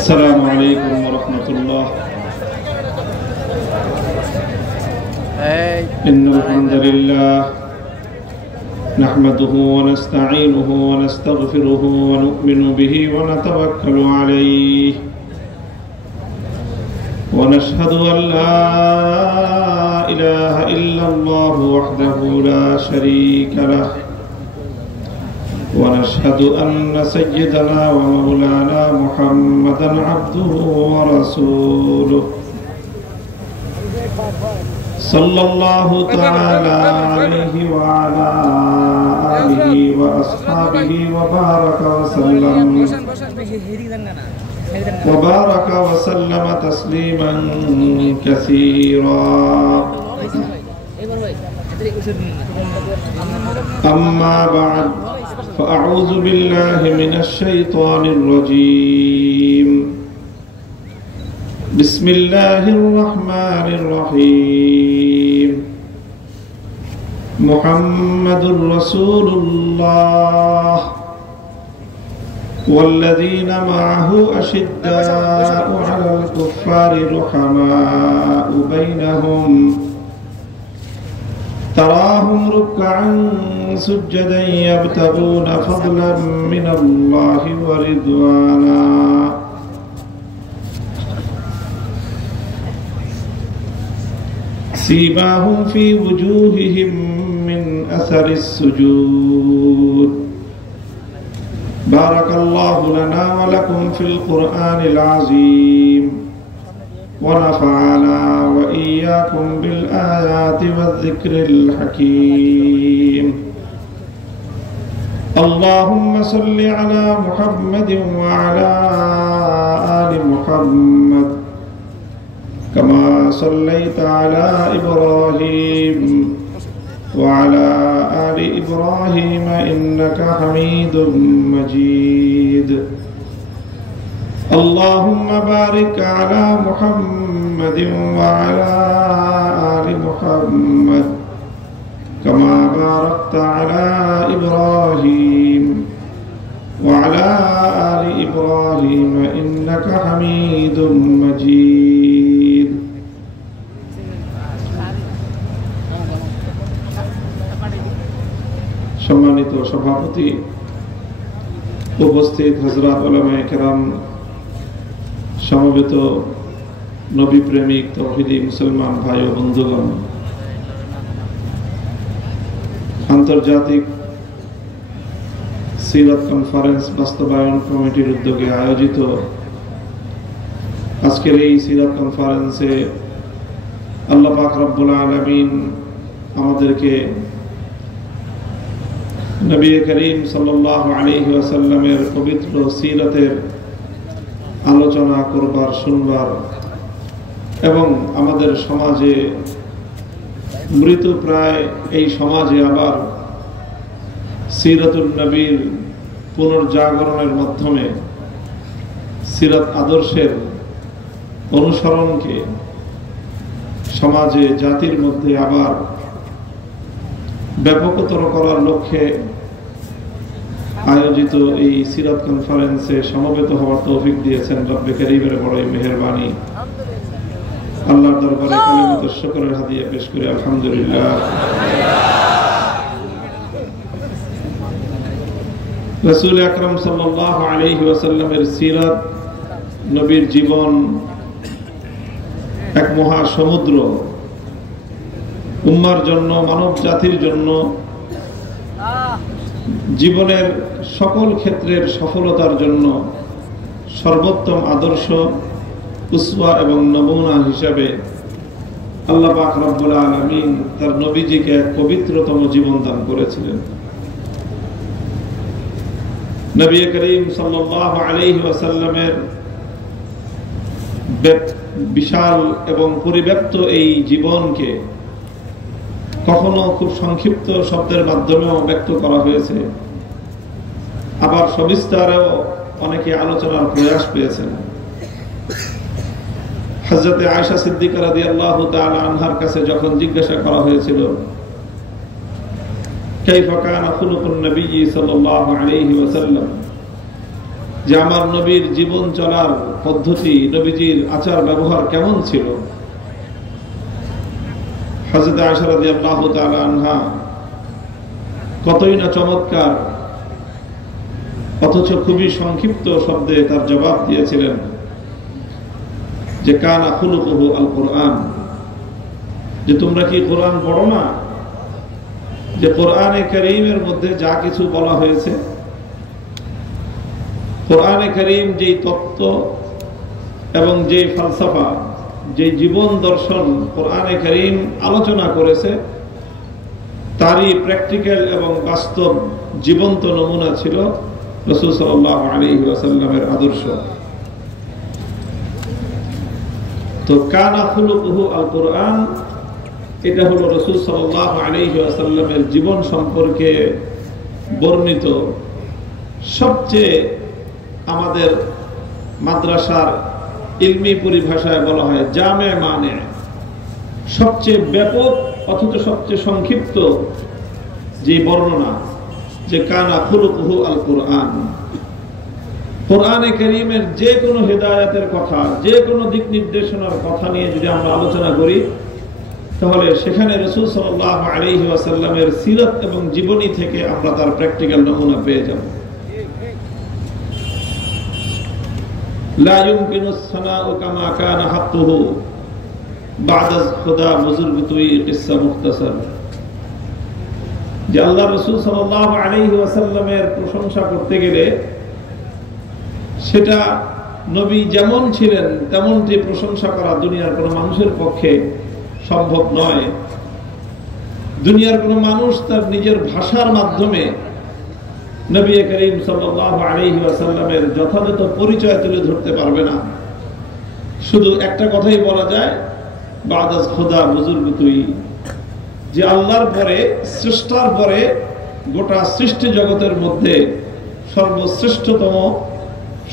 السلام عليكم ورحمة الله. إن الحمد لله نحمده ونستعينه ونستغفره ونؤمن به ونتوكل عليه ونشهد أن لا إله إلا الله وحده لا شريك له ونشهد أن سيدنا ومولانا محمدا عبده ورسوله صلى الله تعالى عليه وعلى آله وأصحابه وبارك وسلم تسليما كثيرا. أما بعد فأعوذ بالله من الشيطان الرجيم. بسم الله الرحمن الرحيم. محمد رسول الله والذين معه أشداء على الكفار رحماء بينهم تراهم ركعا سجدا يبتغون فضلا من الله ورضوانا سيماهم في وجوههم من أثر السجود. بارك الله لنا ولكم في القرآن العظيم ونفعنا وإياكم بالآيات والذكر الحكيم. اللهم صل على محمد وعلى آل محمد كما صليت على إبراهيم وعلى آل إبراهيم إنك حميد مجيد. اللهم بارك على محمد وعلى آل محمد كما باركت على إبراهيم وعلى آل إبراهيم إنك حميد مجيد. সম্মানিত সভাপতি, উপস্থিত হযরত উলামায়ে কেরাম, সমবেত নবী প্রেমিক তৌহিদি মুসলমান ভাই ও বন্ধুগণ, আন্তর্জাতিক সিরাত কনফারেন্স বাস্তবায়ন কমিটির উদ্যোগে আয়োজিত আজকের এই সিরাত কনফারেন্সে আল্লাহ পাক রব্বুল আলামিন আমাদেরকে নবী করিম সাল্লাল্লাহু আলাইহি ওয়াসাল্লামের পবিত্র সিরাতের আলোচনা করবার, শুনবার এবং আমাদের সমাজে মৃতপ্রায় এই সমাজে আবার সিরাতুন নবীর পুনর্জাগরণের মাধ্যমে সিরাত আদর্শের অনুসরণকে সমাজে, জাতির মধ্যে আবার ব্যাপকতর করার লক্ষ্যে আয়োজিত এই সিরাত কনফারেন্সে সমবেত হওয়ার তৌফিক দিয়েছেন রব্বে কারীমের বড়ই মেহেরবানি। আল্লাহর দরবারে কালিমাত শুকরের হাদিয়া পেশ করে আলহামদুলিল্লাহ। রাসূল আকরাম সাল্লাল্লাহু আলাইহি ওয়াসাল্লামের সিরাত, নবীর জীবন এক মহা সমুদ্র। উম্মার জন্য, মানব জাতির জন্য জীবনের সকল ক্ষেত্রের সফলতার জন্য সর্বোত্তম আদর্শ, উসওয়া এবং নমুনা হিসাবে আল্লাহ পাক রব্বুল আলামিন তার নবীজিকে এক পবিত্রতম জীবন দান করেছিলেন। নবী করিম সাল্লাল্লাহু আলাইহি ওয়াসাল্লামের বিশাল এবং পরিব্যাপ্ত এই জীবনকে কখনো খুব সংক্ষিপ্ত শব্দের মাধ্যমেও ব্যক্ত করা হয়েছে, আবার সবিস্তারেও অনেকে আলোচনার প্রয়াস পেয়েছেন। হযরত আয়েশা সিদ্দিকা রাদিয়াল্লাহু তাআলা আনহার কাছে যখন জিজ্ঞাসা করা হয়েছিল কাইফা কানা খুলুকুন নবী সাল্লাল্লাহু আলাইহি ওয়াসাল্লাম, যে আমার নবীর জীবন চলার পদ্ধতি, নবীজির আচার ব্যবহার কেমন ছিল। হযরত আয়েশা রাদিয়াল্লাহু তাআলা আনহা কতই না চমৎকার অথচ খুবই সংক্ষিপ্ত শব্দে তার জবাব দিয়েছিলেন যে কানা খুলুকুহু আল কোরআন, যে তোমরা কি কোরআন পড়ো না, যে কোরআনে কারীমের মধ্যে যা কিছু বলা হয়েছে, কোরআনে কারীম যেই তত্ত্ব এবং যেই ফালসাফা, যে জীবন দর্শন কোরআনে কারীম আলোচনা করেছে, তারই প্র্যাকটিক্যাল এবং বাস্তব জীবন্ত নমুনা ছিল রাসূল সাল্লাল্লাহু আলাইহি ওয়াসাল্লামের আদর্শ। তো কানা খুলুকুহু আল কোরআন, এটা হলো রাসূল সাল্লাল্লাহু আলাইহি ওয়াসাল্লামের জীবন সম্পর্কে বর্ণিত সবচেয়ে, আমাদের মাদ্রাসার ইলমি পরিভাষায় বলা হয় জামে মানে, সবচেয়ে ব্যাপক অথচ সবচেয়ে সংক্ষিপ্ত যে বর্ণনা, যে কানা খুলুকুহু আল কোরআন। কোরআনে কারীমের যে কোনো হেদায়েতের কথা, যে কোনো দিক নির্দেশনার কথা নিয়ে যদি আমরা আলোচনা করি, তাহলে সেখানে রাসূল সাল্লাল্লাহু আলাইহি ওয়াসাল্লামের সিরাত এবং জীবনী থেকে আমরা তার প্র্যাকটিক্যাল নমুনা পেয়ে যাব। লা ইউমকিনু সানাউ কামা কানা হাক্কুহু বা'দা খুদা বুজুর্গ তুই কিসসা মুখতাসার, যে আল্লাহ রাসূল সাল্লাল্লাহু আলাইহি ওয়াসাল্লামের প্রশংসা করতে গেলে সেটা নবী যেমন ছিলেন তেমনটি প্রশংসা করা দুনিয়ার কোনো মানুষের পক্ষে সম্ভব নয়। দুনিয়ার কোনো মানুষ তার নিজের ভাষার মাধ্যমে নবী করিম সাল্লাল্লাহু আলাইহি ওয়াসাল্লামের যথাযথ পরিচয় তুলে ধরতে পারবে না। শুধু একটা কথাই বলা যায়, বাদাস খোদা বুজুর্গ তুই, যে আল্লাহর পরে, স্রষ্টার পরে গোটা সৃষ্টি জগতের মধ্যে সর্বশ্রেষ্ঠতম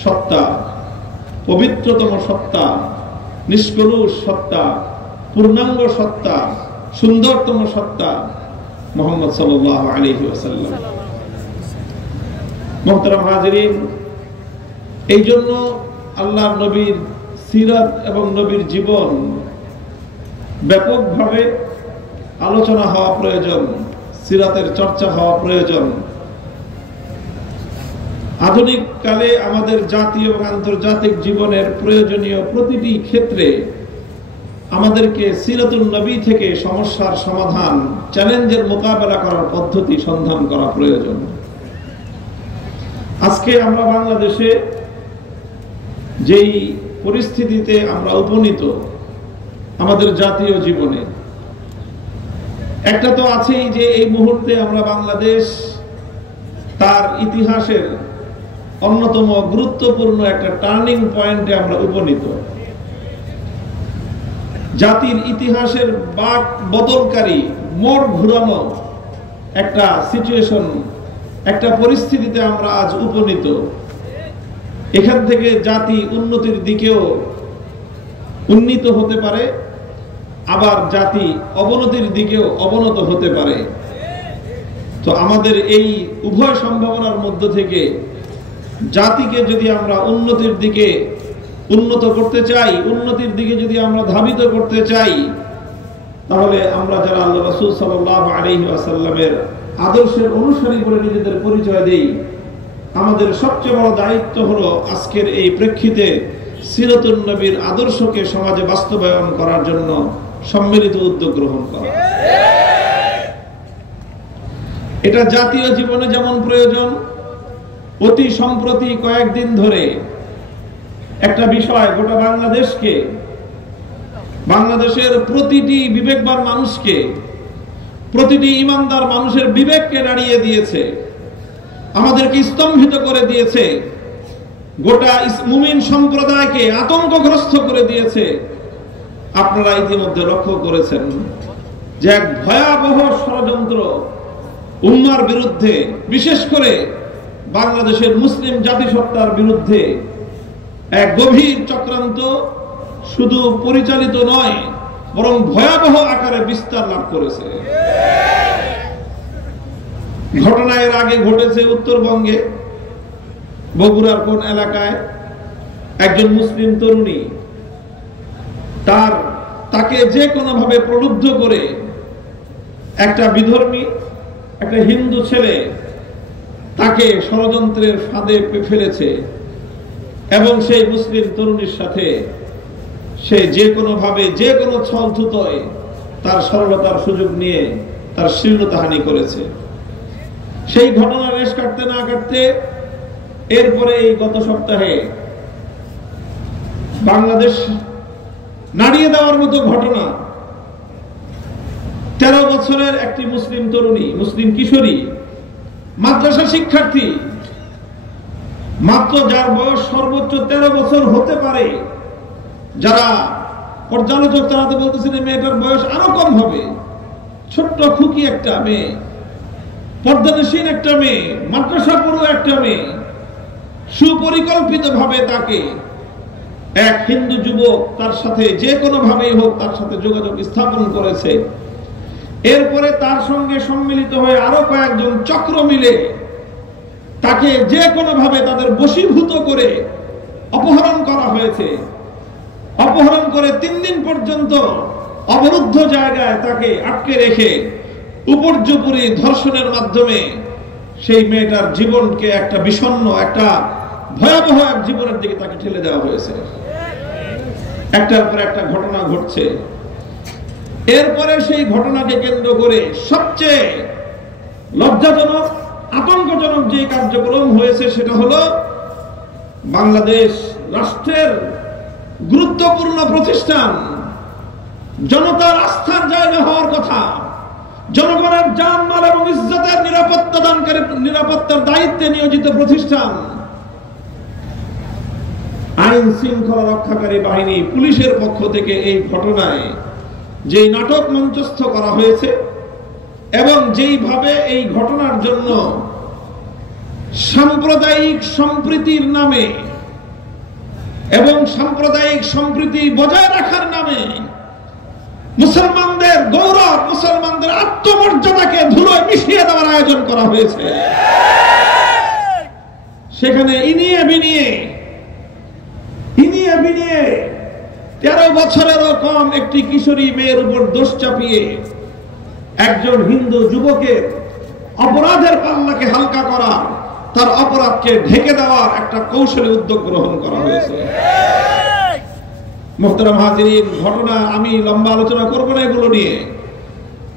সত্তা, পবিত্রতম সত্তা, নিষ্কলুষ সত্তা, পূর্ণাঙ্গ সত্তা, সুন্দরতম সত্তা মুহাম্মদ সাল্লাল্লাহু আলাইহি ওয়াসাল্লাম। মুহতারাম হাজিরিন, এই জন্য আল্লাহর নবীর সিরাত এবং নবীর জীবন ব্যাপকভাবে আলোচনা হওয়া প্রয়োজন, সিরাতের চর্চা হওয়া প্রয়োজন। আধুনিক কালে আমাদের জাতীয় এবং আন্তর্জাতিক জীবনের প্রয়োজনীয় প্রতিটি ক্ষেত্রে আমাদেরকে সিরাতুন নবী থেকে সমস্যার সমাধান, চ্যালেঞ্জের মোকাবেলা করার পদ্ধতি সন্ধান করা প্রয়োজন। আজকে আমরা বাংলাদেশে যেই পরিস্থিতিতে আমরা উপনীত আমাদের জাতীয় জীবনে, একটা তো আছেই যে এই মুহূর্তে আমরা বাংলাদেশ তার ইতিহাসের অন্যতম গুরুত্বপূর্ণ একটা টার্নিং পয়েন্টে আমরা উপনীত। জাতির ইতিহাসের বাঁক বদলকারী, মোড় ঘুরানো একটা সিচুয়েশন, একটা পরিস্থিতিতে আমরা আজ উপনীত। এখান থেকে জাতি উন্নতির দিকেও উন্নীত হতে পারে, আবার জাতি অবনতির দিকেও অবনত হতে পারে। তো আমাদের এই উভয় সম্ভাবনার মধ্য থেকে জাতিকে যদি আমরা উন্নতির দিকে উন্নত করতে চাই, উন্নতির দিকে যদি আমরা ধাবিত করতে চাই, তাহলে আমরা যারা আল্লাহ রাসূল সাল্লাল্লাহু আলাইহি ওয়াসাল্লামের আদর্শের অনুসারী বলে নিজেদের পরিচয় দেই, আমাদের সবচেয়ে বড় দায়িত্ব হলো আজকের এই প্রেক্ষিতে সিরাতুন নবীর আদর্শকে সমাজে বাস্তবায়ন করার জন্য সম্মিলিত উদ্যোগ গ্রহণ করা। এটা জাতীয় জীবনে যেমন প্রয়োজন, অতি সম্প্রতি কয়েকদিন ধরে একটা বিষয় গোটা বাংলাদেশকে, বাংলাদেশের প্রতিটি বিবেকবান মানুষকে, প্রতিটি ঈমানদার মানুষের বিবেককে নাড়িয়ে দিয়েছে, আমাদেরকে স্তম্ভিত করে দিয়েছে, গোটা মুমিন সম্প্রদায়কে আতঙ্কগ্রস্ত করে দিয়েছে। আপনারা ইতিমধ্যে লক্ষ্য করেছেন যে এক ভয়াবহ ষড়যন্ত্র উম্মার বিরুদ্ধে, বিশেষ করে বাংলাদেশের মুসলিম জাতিসত্তার বিরুদ্ধে এক গভীর চক্রান্ত শুধু পরিচালিত নয়, বরং ভয়াবহ আকারে বিস্তার লাভ করেছে। ঘটনা এর আগে ঘটেছে উত্তরবঙ্গে, বগুড়ার কোন এলাকায় একজন মুসলিম তরুণী তাকে যে কোনো ভাবে প্রলুব্ধ করে একটা বিধর্মী একটা হিন্দু ছেলে তাকে ষড়যন্ত্রের ফাঁদে ফেলেছে এবং সেই মুসলিম তরুণীর সাথে সে যে কোনো ভাবে যে কোনো ছলছুতোয় তার সরলতার সুযোগ নিয়ে তার শ্লীলতাহানি করেছে। সেই ঘটনা রেশ কাটতে না কাটতে এরপরে এই গত সপ্তাহে বাংলাদেশ নাড়িয়ে দেওয়ার মতো ঘটনা, 13 বছরের একটি মুসলিম তরুণী, মুসলিম কিশোরী, মাদ্রাসা শিক্ষার্থী, মাত্র যার বয়স সর্বোচ্চ 13 বছর হতে পারে। যারা পর্যালোচক তারা তো বলতেছেন মেয়েটার বয়স আরো কম হবে, ছোট্ট খুকি একটা মেয়ে, পর্দানসীন একটা মেয়ে, মাদ্রাসা পড়ুয়া একটা মেয়ে, সুপরিকল্পিত ভাবে তাকে এক হিন্দু যুবক তার সাথে যে কোনো ভাবেই হোক তার সাথে যোগাযোগ স্থাপন করেছে। এরপরে তার সঙ্গে সম্মিলিত হয়ে আরো কয়েকজন চক্র মিলে তাকে যে কোনো ভাবে তাদের বশীভূত করে অপহরণ করা হয়েছে। অপহরণ করে 3 দিন পর্যন্ত অবরুদ্ধ জায়গায় তাকে আটকে রেখে উপর্যুপরি ধর্ষণের মাধ্যমে সেই মেয়েটার জীবনকে একটা বিষণ্ণ, একটা ভয়াবহ এক জীবনের দিকে তাকে ঠেলে দেওয়া হয়েছে। একটার পর একটা ঘটনা ঘটছে। এরপরে সেই ঘটনাকে কেন্দ্র করে সবচেয়ে লজ্জাজনক, আতঙ্কজনক যে কার্যক্রম হয়েছে সেটা হলো বাংলাদেশ রাষ্ট্রের গুরুত্বপূর্ণ প্রতিষ্ঠান, জনতার আস্থার জায়গা হওয়ার কথা, জনগণের জানমাল এবং ইজ্জতের নিরাপত্তার দায়িত্বে নিয়োজিত প্রতিষ্ঠান, আইন শৃঙ্খলা রক্ষাকারী বাহিনী পুলিশের পক্ষ থেকে এই ঘটনায় যে নাটক মঞ্চস্থ করা হয়েছে এবং যেইভাবে এই ঘটনার জন্য সাম্প্রদায়িক সম্প্রীতির নামে এবং সাম্প্রদায়িক সম্প্রীতি বজায় রাখার নামে মুসলমানদের গৌরব, মুসলমানদের আত্মমর্যাদাকে ধুলোয় মিশিয়ে দেওয়ার আয়োজন করা হয়েছে। সেখানে ইনিয়ে বিনিয়ে 13 বছরেরও কম একটি কিশোরী মেয়ের উপর দোষ চাপিয়ে একজন হিন্দু যুবকের অপরাধের পাল্লাকে হালকা করা, তার অপরাধকে ঢেকে দেওয়ার একটা কৌশলী উদ্যোগ গ্রহণ করা হয়েছে। মুহতারাম হাজিরিন, ঘটনা আমি লম্বা আলোচনা করব না এগুলো নিয়ে।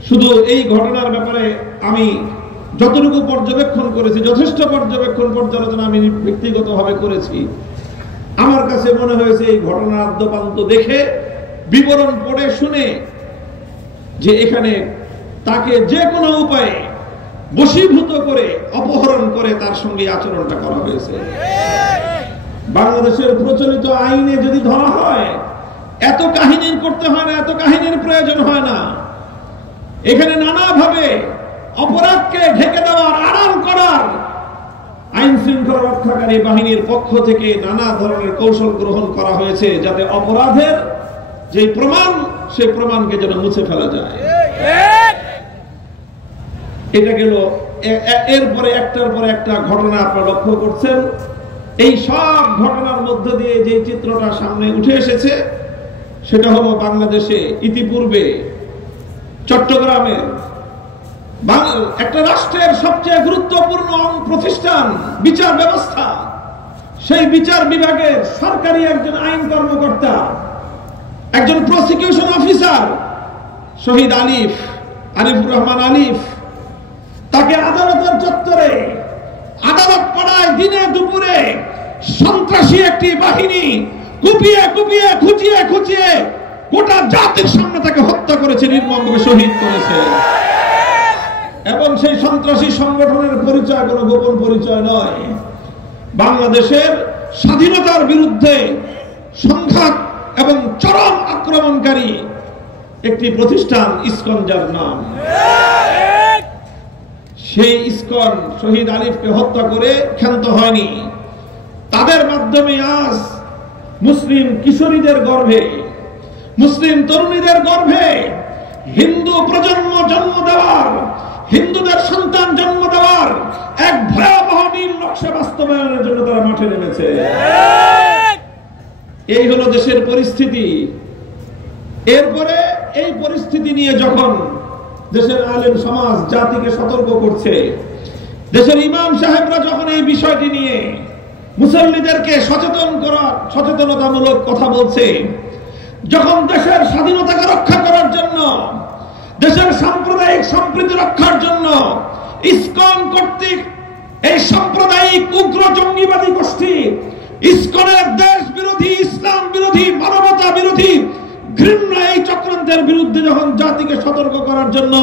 শুধু এই ঘটনার ব্যাপারে আমি যতটুকু পর্যবেক্ষণ করেছি, যথেষ্ট পর্যালোচনা আমি ব্যক্তিগতভাবে করেছি। আমার কাছে মনে হয়েছে এই ঘটনার আদ্যপান্ত দেখে, বিবরণ পড়ে শুনে, যে এখানে তাকে যে কোনো উপায়ে বশীভূত করে অপহরণ করে তার সঙ্গে আচরণটা করা হয়েছে। বাংলাদেশের প্রচলিত আইনে যদি ধরা হয় এত কাহিনীর করতে হয় না, এত কাহিনীর প্রয়োজন হয় না। এখানে নানাভাবে অপরাধকে ঢেকে দেওয়ার, আড়াল করার আইন শৃঙ্খলা রক্ষাকারী বাহিনীর পক্ষ থেকে নানা ধরনের কৌশল গ্রহণ করা হয়েছে যাতে অপরাধের যে প্রমাণ, সেই প্রমাণকে যেন মুছে ফেলা যায়। এটা গেল। এরপরে একটার পর একটা ঘটনা আপনারা লক্ষ্য করছেন। এই সব ঘটনার মধ্য দিয়ে যে চিত্রটা সামনে উঠে এসেছে সেটা হলো বাংলাদেশে ইতিপূর্বে চট্টগ্রামের একটা রাষ্ট্রের সবচেয়ে গুরুত্বপূর্ণ প্রতিষ্ঠান বিচার ব্যবস্থা, সেই বিচার বিভাগের সরকারি একজন আইন কর্মকর্তা, একজন প্রসিকিউশন অফিসার শহীদ আরিফুর রহমান আলিফ, তাকে আদালতের চত্বরে, আদালত পাড়ায় দিনে দুপুরে সন্ত্রাসী একটি বাহিনী কুপিয়ে কুপিয়ে, খুঁচিয়ে খুঁচিয়ে গোটা জাতির সামনে তাকে হত্যা করেছে, নির্মমভাবে শহীদ করেছে। এবং সেই সন্ত্রাসী সংগঠনের পরিচয় কোনো গোপন পরিচয় নয়। বাংলাদেশের স্বাধীনতার বিরুদ্ধে সংঘাত এবং চরম আক্রমণকারী একটি প্রতিষ্ঠান ইসকন, যার নাম। সেই ইসকন শহীদ আলিফকে হত্যা করে ক্ষান্ত হয়নি। তাদের মাধ্যমে আজ মুসলিম কিশোরীদের গর্ভে, মুসলিম তরুণীদের গর্ভে হিন্দু প্রজন্ম জন্ম দেওয়ার, হিন্দুদের সন্তান জন্ম দেওয়ার এক ভয়াবহ নীল নকশা বাস্তবায়নের জন্য তারা মাঠে নেমেছে। এই হলো দেশের পরিস্থিতি। এরপরে এই পরিস্থিতি নিয়ে যখন দেশের আলেম সমাজ জাতিকে সতর্ক করছে, দেশের ইমাম সাহেবরা যখন এই বিষয়টি নিয়ে মুসল্লিদেরকে সচেতনতামূলক কথা বলছে, যখন দেশের স্বাধীনতাকে রক্ষা করার জন্য, দেশের সাম্প্রদায়িক সম্প্রীতি রক্ষার জন্য ইসকন কর্তৃক এই সাম্প্রদায়িক উগ্র জঙ্গিবাদী গোষ্ঠী ইসকনের দেশ বিরোধী, ইসলাম বিরোধী, মানবতা বিরোধী ঘৃণ্য এই চক্রান্তের বিরুদ্ধে যখন জাতিকে সতর্ক করার জন্য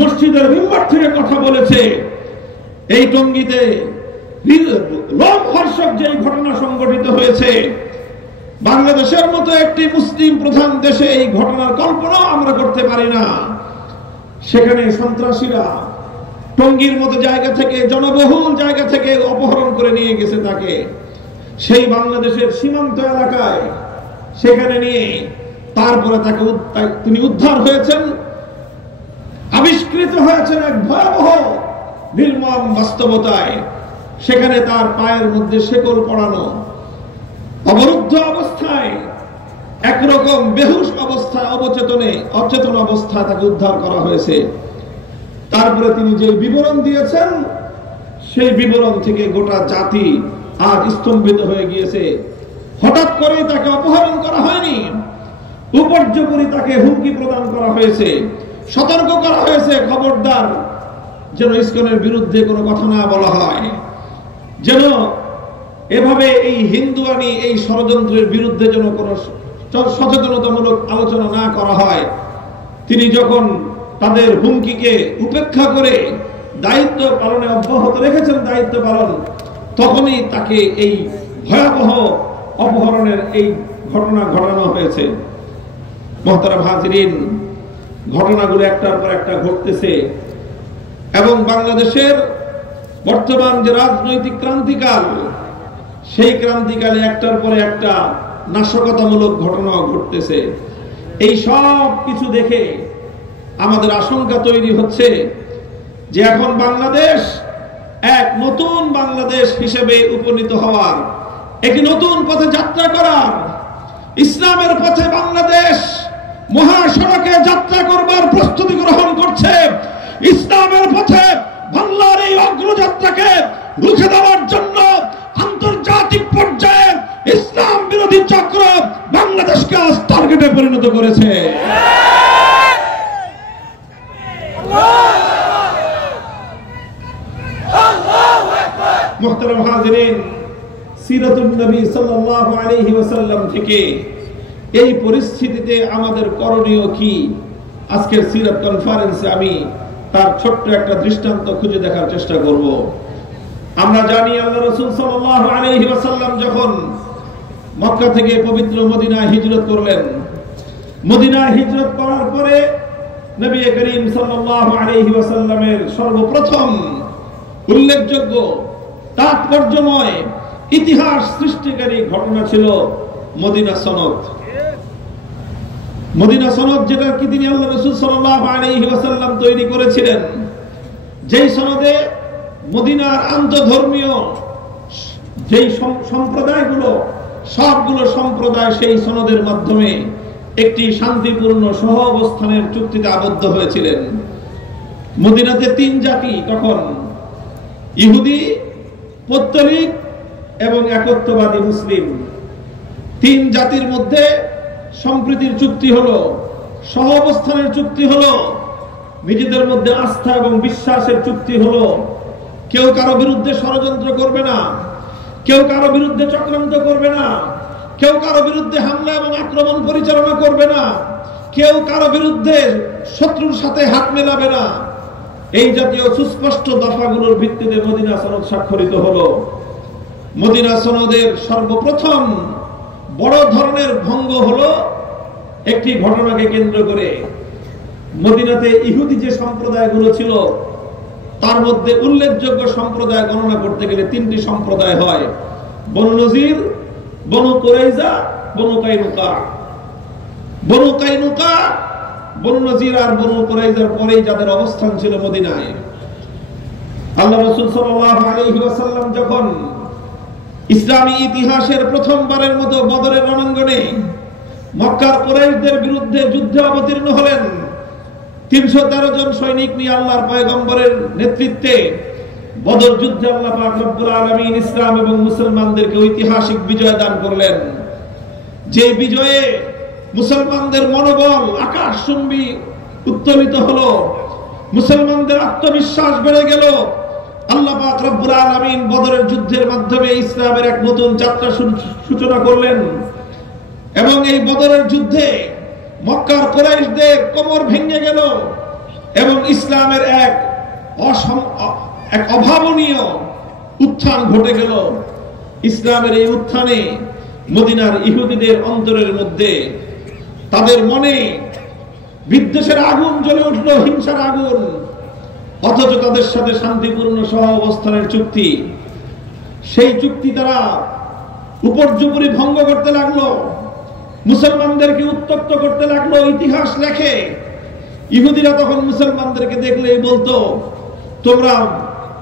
মসজিদের মিম্বার থেকে কথা বলেছে, এই টঙ্গীতে লোমহর্ষক যে ঘটনা সংঘটিত হয়েছে, বাংলাদেশের মতো একটি মুসলিম প্রধান দেশে এই ঘটনার কল্পনাও আমরা করতে পারি না। সেখানে সন্ত্রাসীরা টঙ্গীর মতো জায়গা থেকে, জনবহুল জায়গা থেকে অপহরণ করে নিয়ে গেছে তাকে, সেই বাংলাদেশের সীমান্ত এলাকায় সেখানে নিয়ে তারপরে তিনি উদ্ধার হয়েছেন, আবিষ্কৃত হয়েছেন এক ভয়াবহ নির্মম বাস্তবতায়। সেখানে তার পায়ের মধ্যে শেকল পড়ানো, অবরুদ্ধ অবস্থায়, একরকম বেহুশ অবস্থায়, অচেতন অবস্থায় তাকে উদ্ধার করা হয়েছে। তারপরে তিনি যে বিবরণ দিয়েছেন, সেই বিবরণ থেকে গোটা জাতি আজ স্তম্ভিত হয়ে গিয়েছে। হঠাৎ করে তাকে অপহরণ করা হয়নি, উপর্যুপরি তাকে হুমকি প্রদান করা হয়েছে, সতর্ক করা হয়েছে, খবরদার যেন ইসকনের বিরুদ্ধে কোনো কথা না বলা হয়, যেন এভাবে এই হিন্দুয়ানি এই ষড়যন্ত্রের বিরুদ্ধে যেন কোনো সচেতনতামূলক আলোচনা না করা হয়। তিনি যখন তাদের হুমকিকে উপেক্ষা করে দায়িত্ব পালনে অব্যাহত রেখেছেন, দায়িত্ব পালন, তখনই তাকে এই ভয়াবহ অপহরণের এই ঘটনা ঘটানো হয়েছে। মুহতারাম হাজিরিন, ঘটনাগুলো একটার পর একটা ঘটতেছে এবং বাংলাদেশের বর্তমান যে রাজনৈতিক ক্রান্তিকাল, সেই ক্রান্তিকালে একটার পরে একটা নাশকতামূলক ঘটনা ঘটতেছে। এই সব কিছু দেখে আমাদের আশঙ্কা তৈরি হচ্ছে যে এখন বাংলাদেশ এক নতুন বাংলাদেশ হিসেবে উপনীত হওয়ার, একটি নতুন পথে যাত্রা করার, ইসলামের পথে বাংলাদেশ মহাসড়কে যাত্রা করবার প্রস্তুতি গ্রহণ করছে। ইসলামের পথে বাংলার এই অগ্রযাত্রাকে রুখে দেওয়ার জন্য আন্তর্জাতিক পর্যায়ে ইসলাম বিরোধী চক্র বাংলাদেশকে আজ টার্গেটে পরিণত করেছে। মুহতারাম হাজিরিন, সিরাতুন নবী সাল্লাল্লাহু আলাইহি ওয়াসাল্লাম থেকে এই পরিস্থিতিতে আমাদের করণীয় কি, আজকের সিরাত কনফারেন্সে আমি তার ছোট্ট একটা দৃষ্টান্ত খুঁজে দেখার চেষ্টা করব। আমরা জানি আল্লাহ রাসূল সাল্লাল্লাহু আলাইহি ওয়াসাল্লাম যখন মক্কা থেকে পবিত্র মদিনায় হিজরত করলেন, মদিনায় হিজরত করার পরে নবী করিম সাল্লাল্লাহু আলাইহি ওয়াসাল্লামের সর্বপ্রথম উল্লেখযোগ্য তাৎপর্যময় ইতিহাস সৃষ্টিকারী ঘটনা ছিল মদিনা সনদ। মদিনা সনদ, যেটা কি তিনি আল্লাহ রাসূল সাল্লাল্লাহু আলাইহি ওয়াসাল্লাম তৈরি করেছিলেন, যেই সনদে মদিনার আন্তঃধর্মীয় যেই সম্প্রদায়গুলো, সবগুলো সম্প্রদায় সেই সনদের মাধ্যমে একটি শান্তিপূর্ণ সহ অবস্থানের চুক্তিতে আবদ্ধ হয়েছিলেন। মদিনাতে তিন জাতি তখন, ইহুদি, পৌত্তলিক এবং একত্ববাদী মুসলিম, তিন জাতির মধ্যে সম্প্রীতির চুক্তি হলো, সহ অবস্থানের চুক্তি হলো, নিজেদের মধ্যে আস্থা এবং বিশ্বাসের চুক্তি হলো। কেউ কারো বিরুদ্ধে ষড়যন্ত্র করবে না, কেউ কারো বিরুদ্ধে চক্রান্ত করবে না, কেউ কারো বিরুদ্ধে হামলা এবং আক্রমণ পরিচালনা করবে না, কেউ কারো বিরুদ্ধে শত্রুর সাথে হাত মেলাবে না। এই জাতীয় সুস্পষ্ট দফাগুলোর ভিত্তিতে মদিনা সনদ স্বাক্ষরিত হলো। মদিনা সনদের সর্বপ্রথম বড় ধরনের ভঙ্গ হলো একটি ঘটনাকে কেন্দ্র করে। মদিনাতে ইহুদি যে সম্প্রদায়গুলো ছিল, তার মধ্যে উল্লেখযোগ্য সম্প্রদায় গণনা করতে গেলে তিনটি সম্প্রদায় হয়: বনু নজির, বনু কুরাইজা, বনু কাইনুকা। বনু কাইনুকা, বনু নজির আর বনু কুরাইজার পরেই যাদের অবস্থান ছিল মদিনায়। আল্লাহ রাসূল সাল্লাল্লাহু আলাইহি ওয়াসাল্লাম যখন ইসলামী ইতিহাসের প্রথমবারের মতো বদরের রণাঙ্গনে মক্কার কুরাইশদের বিরুদ্ধে যুদ্ধে অবতীর্ণ হলেন, 313 জন সৈনিক নিয়ে আল্লাহর পয়গম্বরের নেতৃত্বে বদর যুদ্ধে আল্লাহ পাক রব্বুল আলামিন ইসলাম এবং মুসলমানদেরকে ঐতিহাসিক বিজয় দান করলেন। যে বিজয়ে মুসলমানদের মনোবল আকাশচুম্বী উত্তোলিত হলো, মুসলমানদের আত্মবিশ্বাস বেড়ে গেল। আল্লাহ পাক রব্বুল আলামিন বদরের যুদ্ধের মাধ্যমে ইসলামের এক নতুন যাত্রা সূচনা করলেন এবং এই বদরের যুদ্ধে মক্কার কুরাইশদের কোমর ভেঙে গেল এবং ইসলামের এক অভাবনীয় উত্থান ঘটে গেল। ইসলামের এই উত্থানে মদিনার ইহুদিদের অন্তরের মধ্যে, তাদের মনে বিদ্বেষের আগুন জ্বলে উঠল, হিংসার আগুন। অথচ তাদের সাথে শান্তিপূর্ণ সহ অবস্থানের চুক্তি, সেই চুক্তি তারা উপর্যুপরি ভঙ্গ করতে লাগলো, মুসলমানদেরকে উত্তপ্ত করতে লাগলো। ইতিহাস লেখে ইহুদিরা তখন মুসলমানদেরকে দেখলেই বলতো, তোমরা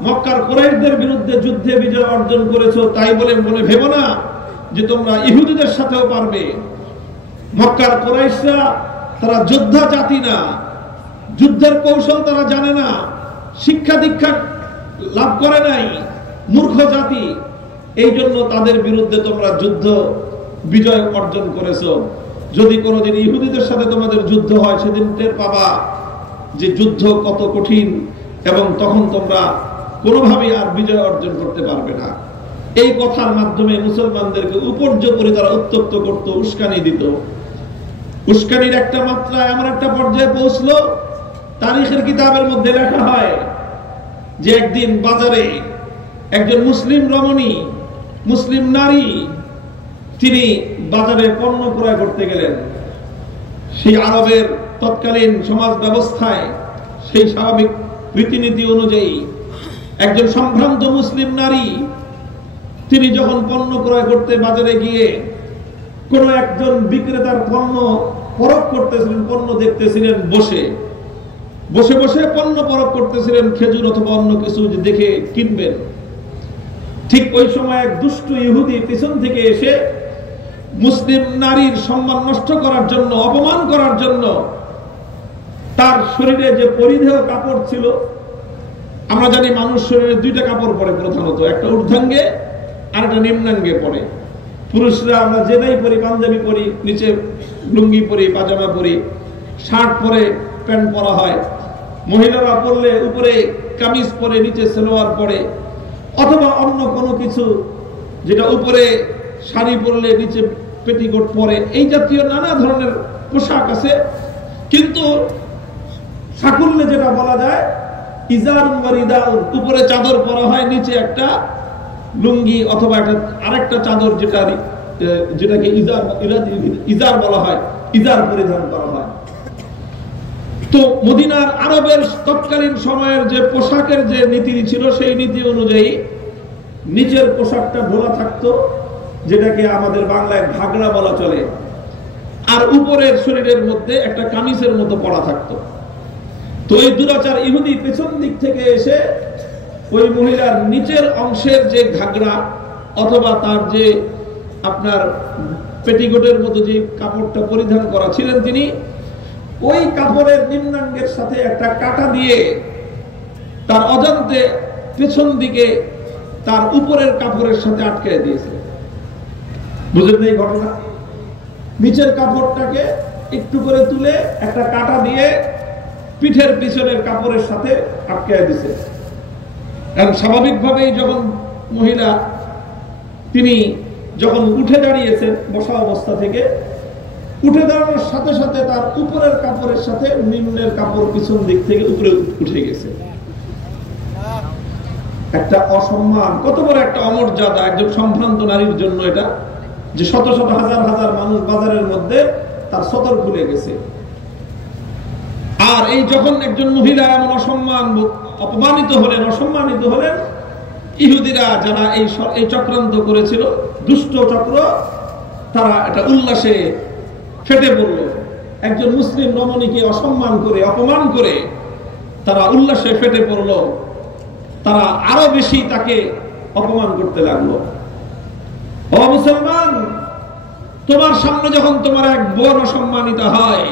মক্কার কুরাইশদের বিরুদ্ধে যুদ্ধে বিজয় অর্জন করেছো, তাই বলে মনে ভেবো না যে তোমরা ইহুদিদের সাথেও পারবে। মক্কার কুরাইশরা তারা যোদ্ধা জাতি না, যুদ্ধের কৌশল তারা জানে না, শিক্ষা দীক্ষা লাভ করে নাই, মূর্খ জাতি। এই জন্য তাদের বিরুদ্ধে তোমরা যুদ্ধ বিজয় অর্জন করেছো। যদি কোনোদিন ইহুদিদের সাথে তোমাদের যুদ্ধ হয়, সেদিন টের পাবা যে যুদ্ধ কত কঠিন এবং তখন তোমরা কোনোভাবেই আর বিজয় অর্জন করতে পারবে না। এই কথার মাধ্যমে মুসলমানদেরকে উপর্যুপরি তারা উত্তপ্ত করত, উস্কানি দিত। উস্কানির একটা মাত্রা এমন একটা পর্যায়ে পৌঁছলো, তারিখের কিতাবের মধ্যে লেখা হয় যে একদিন বাজারে একজন মুসলিম রমণী, মুসলিম নারী, তিনি বাজারে পণ্য ক্রয় করতে গেলেন। সেই আরবের তৎকালীন সমাজ ব্যবস্থায় সেই স্বাভাবিক রীতিনীতি অনুযায়ী একজন সম্ভ্রান্ত মুসলিম নারী তিনি যখন পণ্য ক্রয় করতে বাজারে গিয়ে কোন একজন বিক্রেতার পণ্য পরখ করতেছিলেন, পণ্য দেখতেছিলেন, বসে বসে বসে পণ্য পরখ করতেছিলেন, খেজুর অথবা অন্য কিছু দেখে কিনবেন। ঠিক ওই সময় এক দুষ্ট ইহুদি পিছন থেকে এসে মুসলিম নারীর সম্মান নষ্ট করার জন্য, অপমান করার জন্য তার শরীরে যে পরিধেয় কাপড় ছিল, আমরা জানি মানুষ শরীরে দুইটা কাপড় পরে প্রধানত, একটা ঊর্ধ্বাঙ্গে আর একটা নিম্নাঙ্গে পরে। পুরুষরা আমরা যেটাই পরি, পাঞ্জাবি পরি, নিচে লুঙ্গি পরি, পাজামা পরি, শার্ট পরে, প্যান্ট পরা হয়। মহিলারা পরলে উপরে কামিজ পরে, নিচে সালোয়ার পরে, অথবা অন্য কোনো কিছু, যেটা উপরে শাড়ি পরলে নিচে পেটিকোট পরে। এই জাতীয় নানা ধরনের পোশাক আছে। কিন্তু সাকুল্যে যেটা বলা যায়, ইজারুন ওয়া রিদাউন, উপরে চাদর পরা হয়, নিচে একটা লুঙ্গি অথবা একটা আরেকটা চাদর, যেটাকে ইজার বলা হয়, ইজার পরিধান করা হয়। তো মদিনার আরবের তৎকালীন সময়ের যে পোশাকের যে নীতি ছিল, সেই নীতি অনুযায়ী নিচের পোশাকটা ঢোলা থাকতো, যেটাকে আমাদের বাংলায় ঘাগড়া বলা চলে, আর উপরের শরীরের মধ্যে একটা কামিজের মতো পরা থাকতো। তো এই দুরাচার ইহুদি পেছন দিক থেকে এসে ওই মহিলার নিচের অংশের যে ঘাগড়া অথবা তার যে আপনার পেটিকোটের মতো যে কাপড়টা পরিধান করা ছিলেন, তিনি ওই কাপড়ের নিম্নাঙ্গের সাথে একটা কাঁটা দিয়ে তার অজান্তে পেছন দিকে তার উপরের কাপড়ের সাথে আটকে দিয়েছে। বুঝলেন এই ঘটনা? নিচের কাপড়টাকে একটু করে তুলে একটা কাঁটা দিয়ে পিঠের পিছনের কাপড়ের সাথে আটকে দিয়েছে। কারণ স্বাভাবিকভাবেই যখন মহিলা তিনি যখন উঠে দাঁড়িয়েছেন বসা অবস্থা থেকে, উঠে দাঁড়ানোর সাথে সাথে তার উপরের কাপড়ের সাথে নিম্নের কাপড় পিছন দিক থেকে উপরে উঠে গেছে। একটা অসম্মান, কত বড় একটা অমর্যাদা একজন সম্ভ্রান্ত নারীর জন্য এটা, যে শত শত হাজার হাজার মানুষ বাজারের মধ্যে তার সতর খুলে গেছে। আর এই যখন একজন মহিলা এমন অপমানিত হলেন, ইহুদিরা যারা এই চক্রান্ত করেছিল, দুষ্ট চক্র, তারা এটা উল্লাসে ফেটে পড়ল। একজন মুসলিম রমণীকে অসম্মান করে, অপমান করে তারা উল্লাসে ফেটে পড়ল। তারা আরো বেশি তাকে অপমান করতে লাগলো। ও মুসলমান, তোমার সামনে যখন তোমার এক বোন অসম্মানিত হয়,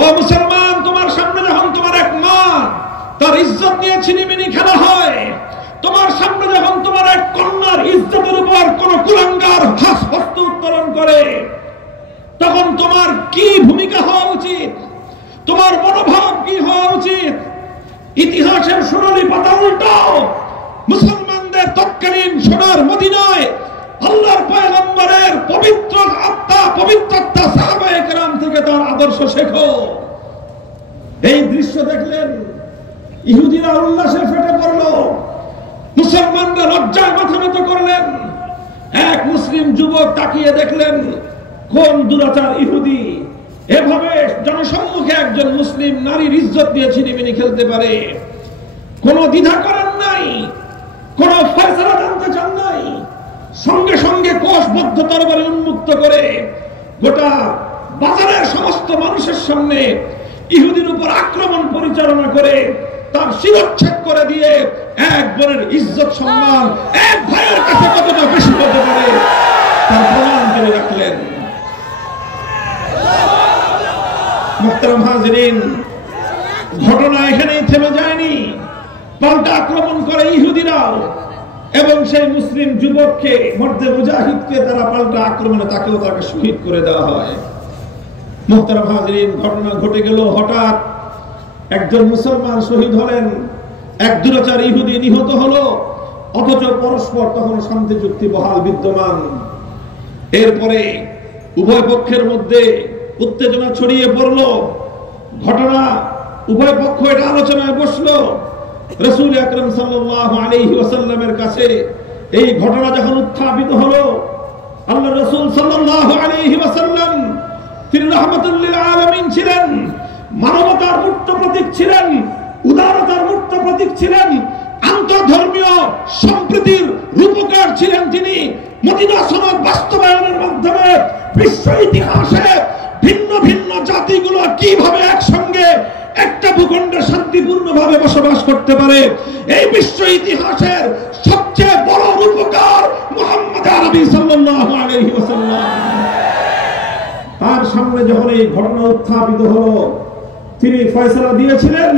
ও মুসলমান, তোমার সামনে যখন তোমার এক মা তার ইজ্জত নিয়ে ছিনিমিনি খেলা হয়, তোমার সামনে যখন তোমার এক কন্যার ইজ্জতের উপর কোন কুলাঙ্গার হস্ত উত্তোলন করে, তখন তোমার কি ভূমিকা হওয়া উচিত? তোমার মনোভাব কি হওয়া উচিত? ইতিহাসের সোনালী পাতা উল্টাও। মুসলমানদের তৎকালীন সোনার মদিনায় আল্লাহর পয়গম্বরের পবিত্র আত্মা, পবিত্র আত্মা সাহাবায়ে কেরাম থেকে তার আদর্শ শেখো। এই দৃশ্য দেখলেন, ইহুদিরা উল্লাসে ফেটে পড়ল, মুসলমানরা লজ্জায় মাথা নত করলেন। এক মুসলিম যুবক তাকিয়ে দেখলেন, কোন দুরাচার ইহুদি এভাবে জনসম্মুখে একজন মুসলিম নারীর ইজ্জত দিয়ে ছিনিমিনি খেলতে পারে? কোন দ্বিধা করেন নাই, কোন ফয়সালা জানতে চান নাই। সঙ্গে সঙ্গে কোষবদ্ধ তরবারি উন্মুক্ত করে গোটা বাজারের সমস্ত মানুষের সামনে ইহুদির উপর আক্রমণ পরিচালনা করে তার শিরচ্ছেদ করে দিয়ে এক বোনের ইজ্জত সম্মান এক ভাইয়ের কাছে কতটা বেশি হতে পারে তার প্রমাণ করে রাখলেন। মুহতারাম হাজিরিন, ঘটনা এখানেই থেমে যায়নি। পাল্টা আক্রমণ করে ইহুদিরাও এবং সেই মুসলিম যুবককে, মর্দে মুজাহিদকে তারা পাল্টা আক্রমণে তাকে শহীদ করে দেওয়া হয়। মুহতারাম হাজিরিন, ঘটনা ঘটে গেল, হঠাৎ একজন মুসলমান শহীদ হলেন, এক দুরাচার ইহুদি নিহত হলো, অথচ পরস্পর তখন শান্তি চুক্তি বহাল বিদ্যমান। এরপরে উভয় পক্ষের মধ্যে উত্তেজনা ছড়িয়ে পড়ল। ঘটনা, উভয় পক্ষ এটা আলোচনায় বসলো। রাসূল আকরাম সাল্লাল্লাহু আলাইহি ওয়াসাল্লামের কাছে এই ঘটনা যখন উত্থাপিত হলো, আল্লাহ রাসূল সাল্লাল্লাহু আলাইহি ওয়াসাল্লাম তিনি রাহমাতুল লিল আলামিন ছিলেন, মানবতার মূর্ত প্রতীক ছিলেন, উদারতার মূর্ত প্রতীক ছিলেন, আন্তঃধর্মীয় সম্প্রীতির রূপকার ছিলেন। তিনি মদিনা সনদ বাস্তবায়নের মাধ্যমে বিশ্ব ইতিহাসে ভিন্ন ভিন্ন জাতিগুলো কিভাবে একসঙ্গে একটা ভূখণ্ডে শান্তিপূর্ণভাবে বসবাস করতে পারে, এই বিশ্ব ইতিহাসের সবচেয়ে বড় রূপকার মুহাম্মদ আরবি সাল্লাল্লাহু আলাইহি ওয়াসাল্লাম। তার সামনে যখন এই ঘটনা উত্থাপিত হলো, তিনি ফয়সালা দিয়েছিলেন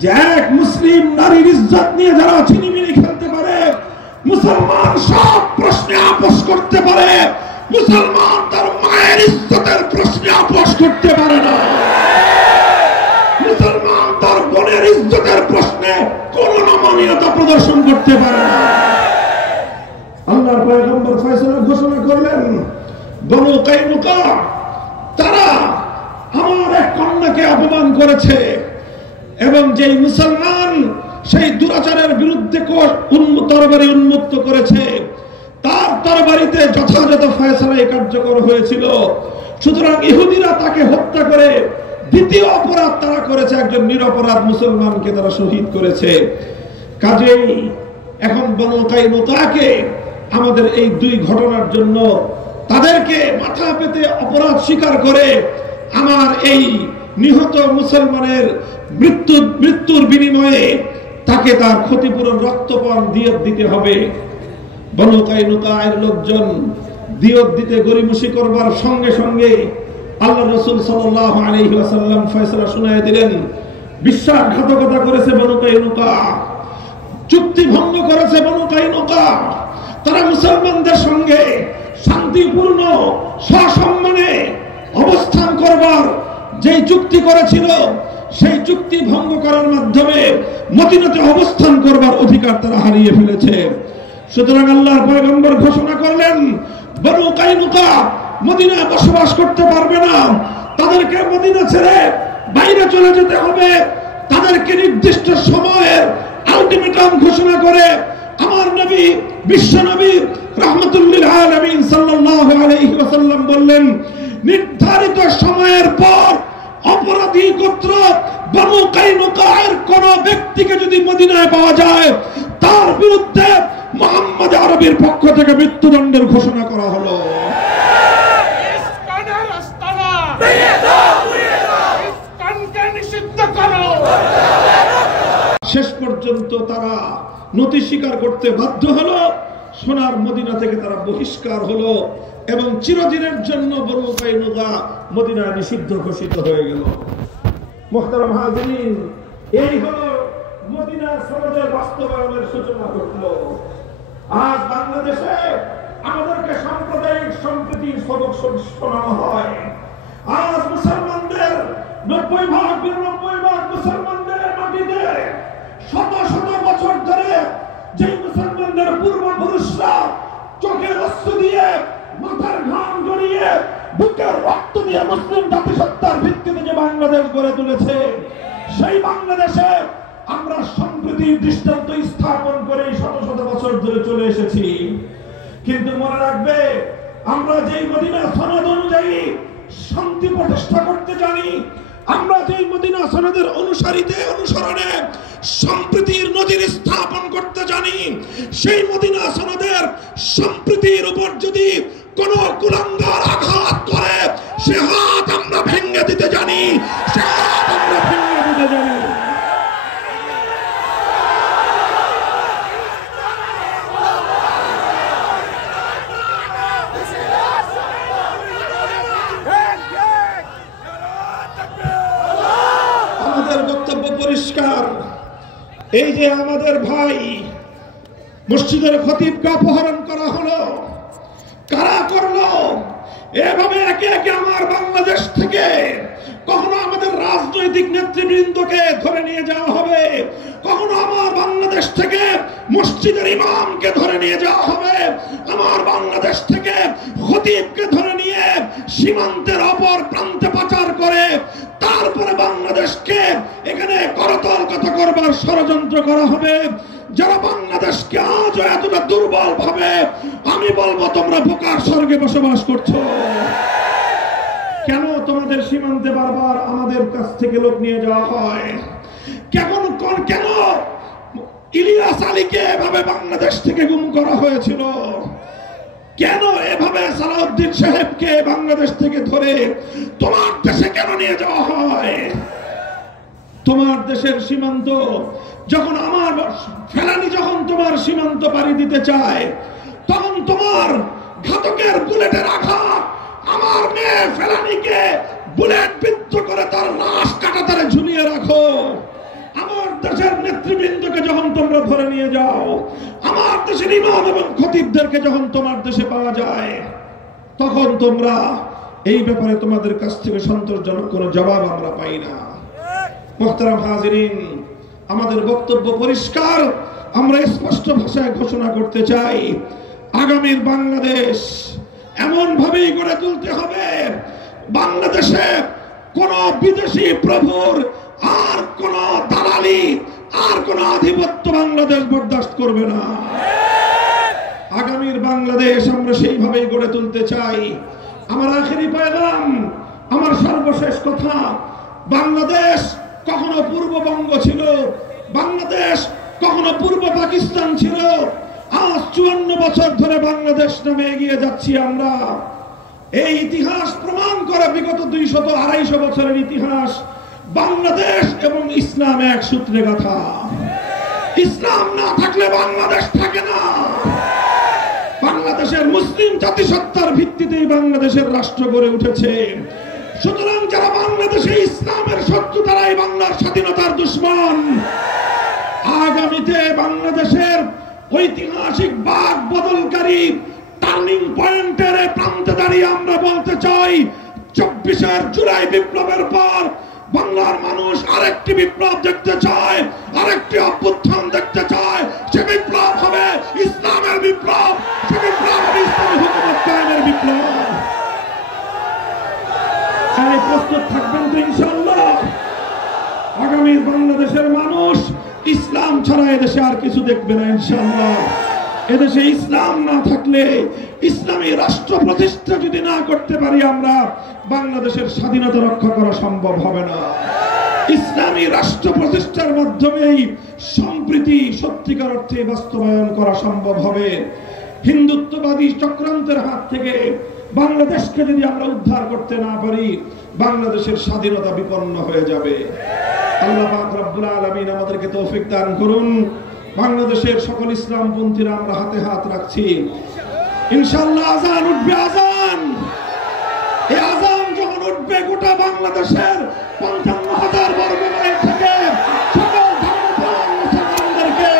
যে এক মুসলিম নারীর ইজ্জত নিয়ে যারা ছিনিমিনি খেলতে পারে, মুসলমান সব প্রশ্নে আপোষ করতে পারে, মুসলমান তার মায়ের ইজ্জতের প্রশ্নে আপোষ করতে পারে না, মুসলমান তার বোনের ইজ্জতের প্রশ্নে কোন নমনীয়তা প্রদর্শন করতে পারে না। আল্লাহর পয়গম্বর ফয়সালা ঘোষণা করলেন, বনু কাইনুকা তারা আমার এক কন্যাকে অপমান করেছে এবং যেই মুসলমান সেই দুরাচারের বিরুদ্ধে তরবারি উন্মুক্ত করেছে তার তরবারিতে যথাযথ ফয়সালাই কার্যকর হয়েছিল। সুতরাং ইহুদিরা তাকে হত্যা করে দ্বিতীয় অপরাধ তারা করেছে, একজন নিরপরাধ মুসলমানকে তারা শহীদ করেছে। কাজেই এখন বনু কাইনুকাকে আমাদের এই দুই ঘটনার জন্য তাদেরকে মাথা পেতে অপরাধ স্বীকার করে আমার এই নিহত মুসলমানের মৃত্যুর বিনিময়ে তাকে তার ক্ষতিপূরণ রক্তপান দিয়ত দিতে হবে। বনু কাইনুকার লোকজন দিয়ত দিতে গরিমসি করবার সঙ্গে সঙ্গে আল্লাহ রাসূল সাল্লাল্লাহু আলাইহি ওয়াসাল্লাম ফয়সালা শুনায়ে দিলেন, বিশ্বাসঘাতকতা করেছে বনু কাইনুকা, চুক্তি ভঙ্গ করেছে বনু কাইনুকা, তারা মুসলমানদের সঙ্গে শান্তিপূর্ণ সসম্মানে অবস্থান করবার যে চুক্তি করেছিল সেই চুক্তি ভঙ্গ করার মাধ্যমে মদিনাতে অবস্থান করবার অধিকার তারা হারিয়ে ফেলেছে। সুতরাং আল্লাহর পয়গম্বর ঘোষণা করলেন, বনু কাইনুকা মদিনায় বসবাস করতে পারবে না, তাদেরকে মদিনা ছেড়ে বাইরে চলে যেতে হবে। তাদেরকে নির্দিষ্ট সময়ের আলটিমেটাম ঘোষণা করে আমার নবী, বিশ্ব নবী রাহমাতুল লিল আলামিন সাল্লাল্লাহু আলাইহি ওয়াসাল্লাম বললেন, নির্ধারিত সময়ের পর অপরাধী গোত্র বনু কাইনুকার কোন ব্যক্তিকে যদি মদিনায় পাওয়া যায় তার বিরুদ্ধে মুহাম্মদ আরবির পক্ষ থেকে মৃত্যুদণ্ডের ঘোষণা করা হলো। শেষ পর্যন্ত তারা নতি স্বীকার করতে বাধ্য হলো, সোনার মদিনা থেকে তারা বহিষ্কার হলো এবং চিরদিনের জন্য বনু কায়নুকা মদিনায় নিষিদ্ধ ঘোষিত হয়ে গেল। মুহতারাম হাজিরিন, এই হলো মদিনা সনদের বাস্তবায়নের সূচনা ঘটলো। আজ বাংলাদেশে আমাদেরকে সাম্প্রদায়িক সম্প্রীতির সবক শোনানো হয়। আজ মুসলমানদের 90% মুসলমানদের মাটিতে শত শত বছর ধরে যে মুসলমানদের পূর্বপুরুষরা চোখের অশ্রু দিয়ে, মাথার ঘাম গড়িয়ে, বুকের রক্ত দিয়ে মুসলিম জাতিসত্তার ভিত্তিতে যে বাংলাদেশ গড়ে তুলেছে, সেই বাংলাদেশে আমরা সম্প্রীতির দৃষ্টান্ত স্থাপন করে শত শত বছর ধরে চলে এসেছি। কিন্তু মনে রাখবে, আমরা যেই মদিনা সনদ অনুযায়ী শান্তি প্রতিষ্ঠা করতে জানি, আমরা যেই মদিনা সনদের অনুসরণে সম্প্রীতির নজির স্থাপন করতে জানি, সেই মদিনা সনদের সম্প্রীতির উপর যদি কোন কুলাঙ্গার আঘাত করে, সে হাত আমরা ভেঙে দিতে জানি, সে হাত আমরা ভেঙে দিতে জানি। পরিষ্কার, এই যে আমাদের ভাই মসজিদের খতিবকে অপহরণ করা হলো, কারা করলো? এভাবে একে একে আমার বাংলাদেশ থেকে কখনো আমাদের রাজনৈতিক নেতৃবৃন্দকে ধরে নিয়ে যাওয়া হবে, কখনো আমার বাংলাদেশ থেকে মসজিদের ইমামকে ধরে নিয়ে যাওয়া হবে, আমার বাংলাদেশ থেকে খতিবকে ধরে নিয়ে সীমান্তের অপর প্রান্তে পাচার করে তারপরে বাংলাদেশকে এখানে করতলগত করবার ষড়যন্ত্র করা হবে। যারা বাংলাদেশকে আজও এতটা দুর্বল ভাবে, আমি বলবো তোমরা বোকার স্বর্গে বসবাস করছো। কেন তোমাদের সীমান্তে বারবার আমাদের কাছ থেকে লোক নিয়ে যাওয়া হয়? কেন ইলিয়াস আলীকে এভাবে বাংলাদেশ থেকে গুম করা হয়েছিল? কেন এভাবে সালাউদ্দিন সাহেবকে বাংলাদেশ থেকে ধরে তোমার দেশে কেন নিয়ে যাওয়া হয়? তোমার দেশের সীমান্ত যখন আমার ফেলানি যখন তোমার সীমান্ত পাড়ি দিতে চায়, তখন তোমার ঘাতকের বুলেটের আঘাত আমার মেয়ে ফেলানিকে বুলেট বিদ্ধ করে তার লাশ কাঁটাতারে ঝুলিয়ে রাখো। আমার দেশের নেতৃবৃন্দকে যখন তোমরা ধরে নিয়ে যাও, আমার দেশের ইমাম এবং খতিবদেরকে যখন তোমার দেশে পাওয়া যায়, তখন তোমরা এই ব্যাপারে তোমাদের কাছ থেকে সন্তোষজনক কোনো জবাব আমরা পাই না। মুহতারাম হাজিরিন, আমাদের বক্তব্য পরিষ্কার, আমরা স্পষ্ট ভাষায় ঘোষণা করতে চাই, আগামীর বাংলাদেশ এমন ভাবেই গড়ে তুলতে হবে, বাংলাদেশে কোন বিদেশি প্রভুর আর কোন দালালি, আর কোন আধিপত্য বাংলাদেশ বরদাস্ত করবে না। আগামীর বাংলাদেশ আমরা সেইভাবেই গড়ে তুলতে চাই। আমার আখেরি পয়গাম, আমার সর্বশেষ কথা, বাংলাদেশ কখনো পূর্ববঙ্গ ছিল, বাংলাদেশ কখনো পূর্ব পাকিস্তান ছিল। আজ 54 বছর ধরে বাংলাদেশ নামে এগিয়ে যাচ্ছি আমরা। এই ইতিহাস প্রমাণ করে, বিগত 200-250 বছরের ইতিহাস, বাংলাদেশ এবং ইসলাম এক সূত্রে গাঁথা। ইসলাম না থাকলে বাংলাদেশ থাকে না। বাংলাদেশের মুসলিম জাতিসত্তার ভিত্তিতেই বাংলাদেশের রাষ্ট্র গড়ে উঠেছে। সুতরাং যারা বাংলাদেশে ইসলামের শত্রু, তারাই বাংলার স্বাধীনতার দুশমন। আগামীতে বাংলাদেশের ঐতিহাসিক বাক বদলকারী টার্নিং পয়েন্টের প্রান্তে দাঁড়িয়ে আমরা বলতে চাই, 24 জুলাই বিপ্লবের পর বাংলার মানুষ আরেকটি বিপ্লব দেখতে চায়, আরেকটি অভ্যুত্থান দেখতে চায়। সে বিপ্লব হবে ইসলামের বিপ্লব, সে বিপ্লব হবে ইসলামী হুকুমত কায়েমের বিপ্লব। প্রস্তুত থাকবেন তো ইনশাআল্লাহ? আগামীর বাংলাদেশের মানুষ ইসলাম ছাড়া এদেশে আর কিছু দেখবে না ইনশাআল্লাহ। এদেশে ইসলাম না থাকলে, ইসলামী রাষ্ট্র প্রতিষ্ঠা যদি না করতে পারি আমরা, বাংলাদেশের স্বাধীনতা রক্ষা করা সম্ভব হবে না। ইসলামী রাষ্ট্র প্রতিষ্ঠার মাধ্যমেই সম্প্রীতি সত্যিকার অর্থে বাস্তবায়ন করা সম্ভব হবে। হিন্দুত্ববাদী চক্রান্তের হাত থেকে বাংলাদেশকে যদি আমরা উদ্ধার করতে না পারি, বাংলাদেশের স্বাধীনতা বিপন্ন হয়ে যাবে। আল্লাহ পাক রব্বুল আলামিন আমাদেরকে তৌফিক দান করুন। বাংলাদেশের সকল ইসলামপন্থীরা আমরা হাতে হাত রাখছি, ইনশাআল্লাহ আজান উঠবে। আজান, এই আজান যখন উঠবে গোটা বাংলাদেশের 55,000 বর্গ মাইল থেকে সকল ধর্মপ্রাণ মুসলমানদেরকে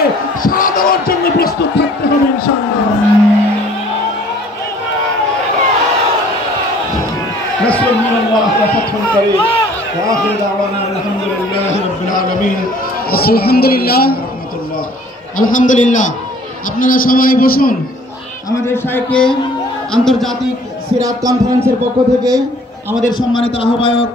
সাড়া দেওয়ার জন্য প্রস্তুত থাকতে হবে ইনশাআল্লাহ। নাসরুল মিনাল্লাহ ওয়া ফাতহুন কারীম ওয়া আখিরু দাওয়ানা আলহামদুলিল্লাহি রাব্বিল আলামিন। আলহামদুলিল্লাহ, আলহামদুলিল্লাহ। আপনারা সবাই বসুন। আমাদের শাইখকে আন্তর্জাতিক সিরাত কনফারেন্সের পক্ষ থেকে আমাদের সম্মানিত আহ্বায়ক